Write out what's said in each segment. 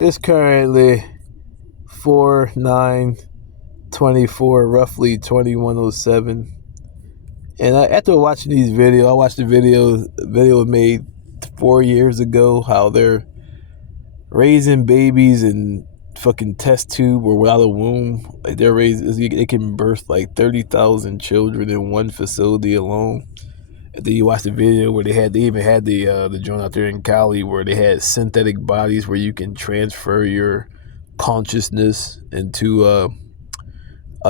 It's currently 4/9/24, roughly 21:07. And after watching these videos, I watched the video made 4 years ago, how they're raising babies in fucking test tube or without a womb. Like they can birth like 30,000 children in one facility alone. And then you watch the video where they even had the joint out there in Cali where they had synthetic bodies where you can transfer your consciousness into a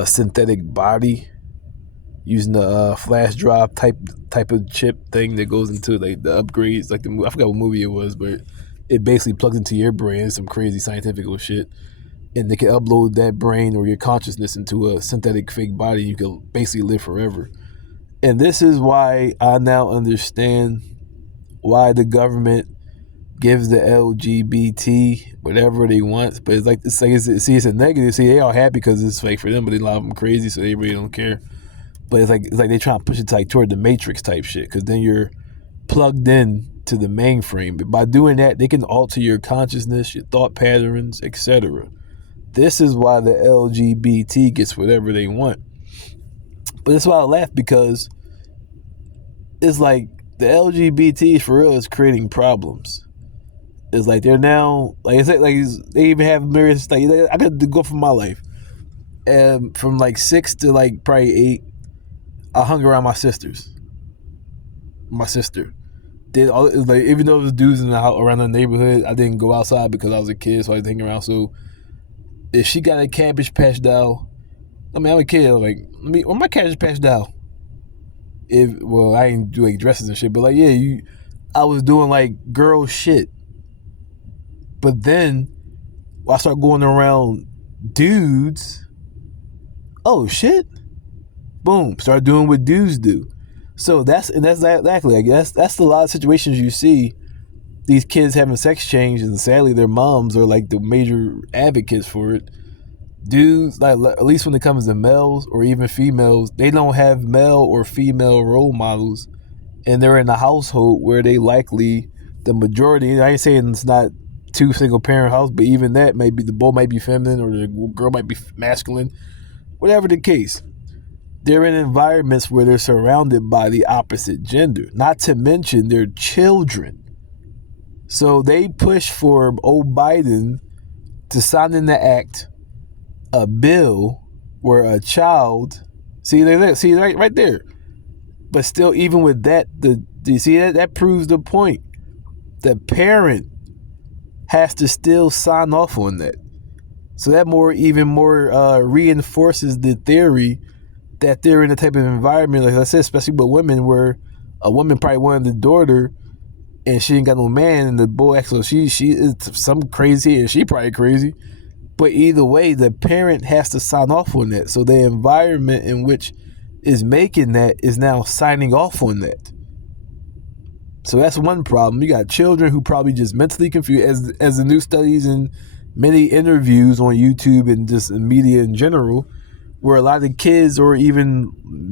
synthetic body using the flash drive type of chip thing that goes into like the upgrades. Like I forgot what movie it was, but it basically plugs into your brain, some crazy scientific shit, and they can upload that brain or your consciousness into a synthetic fake body. You can basically live forever. And this is why I now understand why the government gives the LGBT whatever they want. But it's a negative. See, they all happy because it's fake for them, but they love them crazy, so they really don't care. But it's like they trying to push it like toward the Matrix type shit, because then you're plugged in to the mainframe. But by doing that, they can alter your consciousness, your thought patterns, etc. This is why the LGBT gets whatever they want. But that's why I laugh, because it's like the LGBT for real is creating problems. It's like they're now like they even have mirrors. Like I got to go from my life, and from like 6 to like probably 8, I hung around my sisters. My sister did all like, even though it was dudes in the house around the neighborhood, I didn't go outside because I was a kid, so I was hanging around. So if she got a Cabbage Patch doll, I mean I'm a kid. Like where my Cabbage Patch doll? I didn't do like dresses and shit, but like I was doing like girl shit. But then I started going around dudes. Oh shit! Boom! Start doing what dudes do. So that's exactly. I guess that's a lot of situations you see these kids having sex change, and sadly their moms are like the major advocates for it. Dudes, like at least when it comes to males or even females, they don't have male or female role models, and they're in a household where they likely the majority. I ain't saying it's not two single parent house, but even that maybe the boy might be feminine or the girl might be masculine, whatever the case. They're in environments where they're surrounded by the opposite gender, not to mention their children. So they push for old Biden to sign in the act a bill where a child, see right there. But still, even with that, do you see that proves the point. The parent has to still sign off on that. So that even more reinforces the theory that they're in a type of environment, like I said, especially with women, where a woman probably wanted the daughter and she ain't got no man, and the boy actually she is some crazy and she probably crazy. But either way, the parent has to sign off on that. So the environment in which is making that is now signing off on that. So that's one problem. You got children who probably just mentally confused, as the new studies and many interviews on YouTube and just media in general, where a lot of kids or even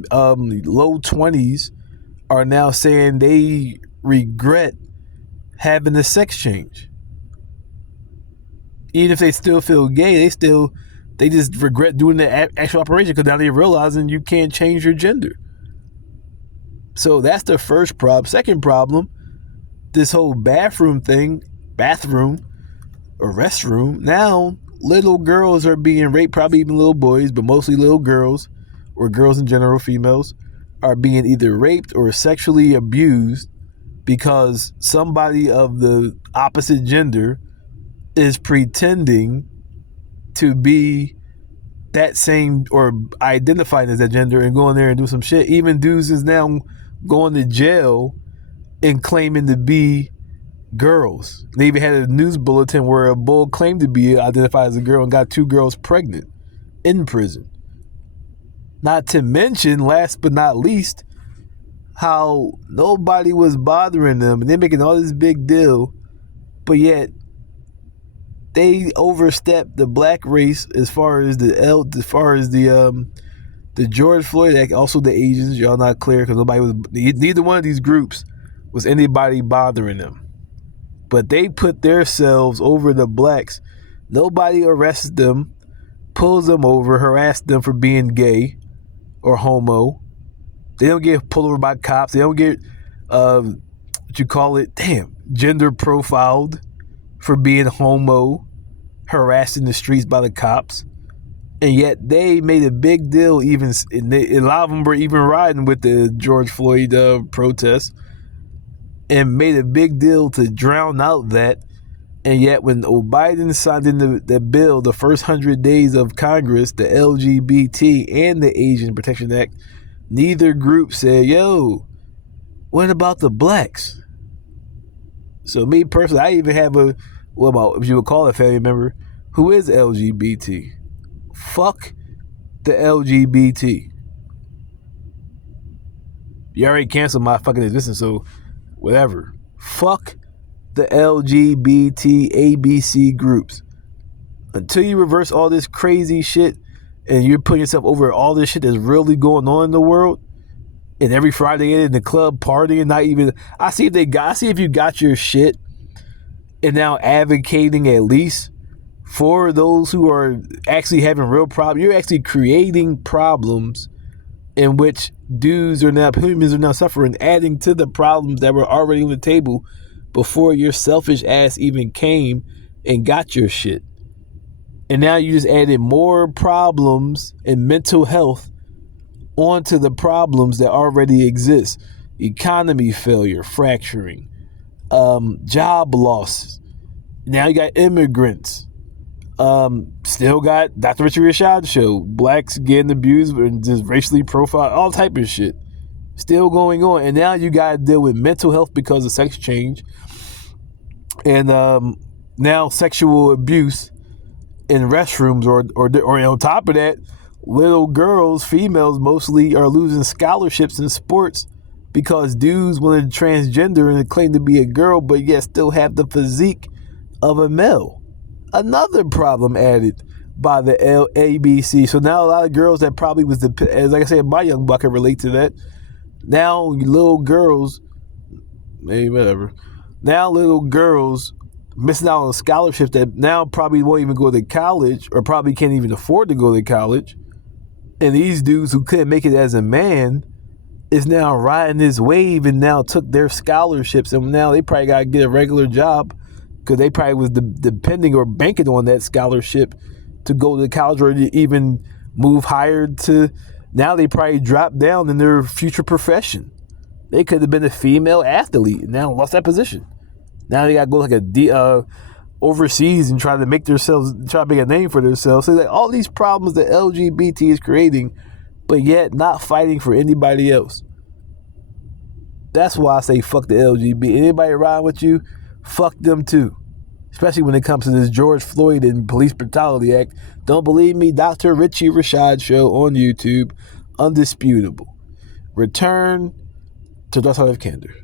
low 20s are now saying they regret having a sex change. Even if they still feel gay, they just regret doing the actual operation, because now they're realizing you can't change your gender. So that's the first problem. Second problem, this whole bathroom or restroom. Now little girls are being raped, probably even little boys, but mostly little girls, or girls in general, females, are being either raped or sexually abused because somebody of the opposite gender is pretending to be that same or identifying as that gender and going there and do some shit. Even dudes is now going to jail and claiming to be girls. They even had a news bulletin where a bull claimed to be identified as a girl and got 2 girls pregnant in prison. Not to mention, last but not least, how nobody was bothering them, and they're making all this big deal, but yet they overstepped the black race as far as the George Floyd Act, also the Asians. Y'all not clear because neither one of these groups was anybody bothering them. But they put themselves over the blacks Nobody arrests them, pulls them over, harasses them for being gay or homo. They don't get pulled over by cops. They don't get, what you call it, gender profiled for being homo, harassed in the streets by the cops. And yet they made a big deal, a lot of them were even riding with the George Floyd protests, and made a big deal to drown out that. And yet when Biden signed in the bill, the first 100 days of Congress, the LGBT and the Asian Protection Act, neither group said, yo, what about the blacks? So me personally, I even have if you would call it, a family member who is LGBT. Fuck the LGBT. You already canceled my fucking existence, so whatever. Fuck the LGBT ABC groups. Until you reverse all this crazy shit and you're putting yourself over all this shit that's really going on in the world, and every Friday in the club partying, not even, I see if you got your shit and now advocating at least for those who are actually having real problems. You're actually creating problems in which humans are now suffering, adding to the problems that were already on the table before your selfish ass even came and got your shit. And now you just added more problems and mental health onto the problems that already exist. Economy failure, fracturing, job loss. Now you got immigrants. Still got Dr. Richard Rashad show, blacks getting abused and just racially profiled, all type of shit still going on. And now you got to deal with mental health because of sex change, and now sexual abuse in restrooms, or on top of that, little girls, females mostly, are losing scholarships in sports because dudes want to transgender and claim to be a girl, but yet still have the physique of a male. Another problem added by the ABC. So now a lot of girls that probably was as like I said, my young buck can relate to that. Now little girls, maybe whatever. Now little girls missing out on scholarships that now probably won't even go to college, or probably can't even afford to go to college. And these dudes who couldn't make it as a man is now riding this wave and now took their scholarships, and now they probably got to get a regular job because they probably was depending or banking on that scholarship to go to college or to even move higher to. Now they probably dropped down in their future profession. They could have been a female athlete and now lost that position. Now they got to go like overseas and try to make a name for themselves. So like all these problems that LGBT is creating, but yet not fighting for anybody else. That's why I say fuck the LGBT. Anybody ride with you, fuck them too. Especially when it comes to this George Floyd and Police Brutality Act. Don't believe me? Dr. Richie Rashad show on YouTube. Undisputable. Return to the Heart of Candor.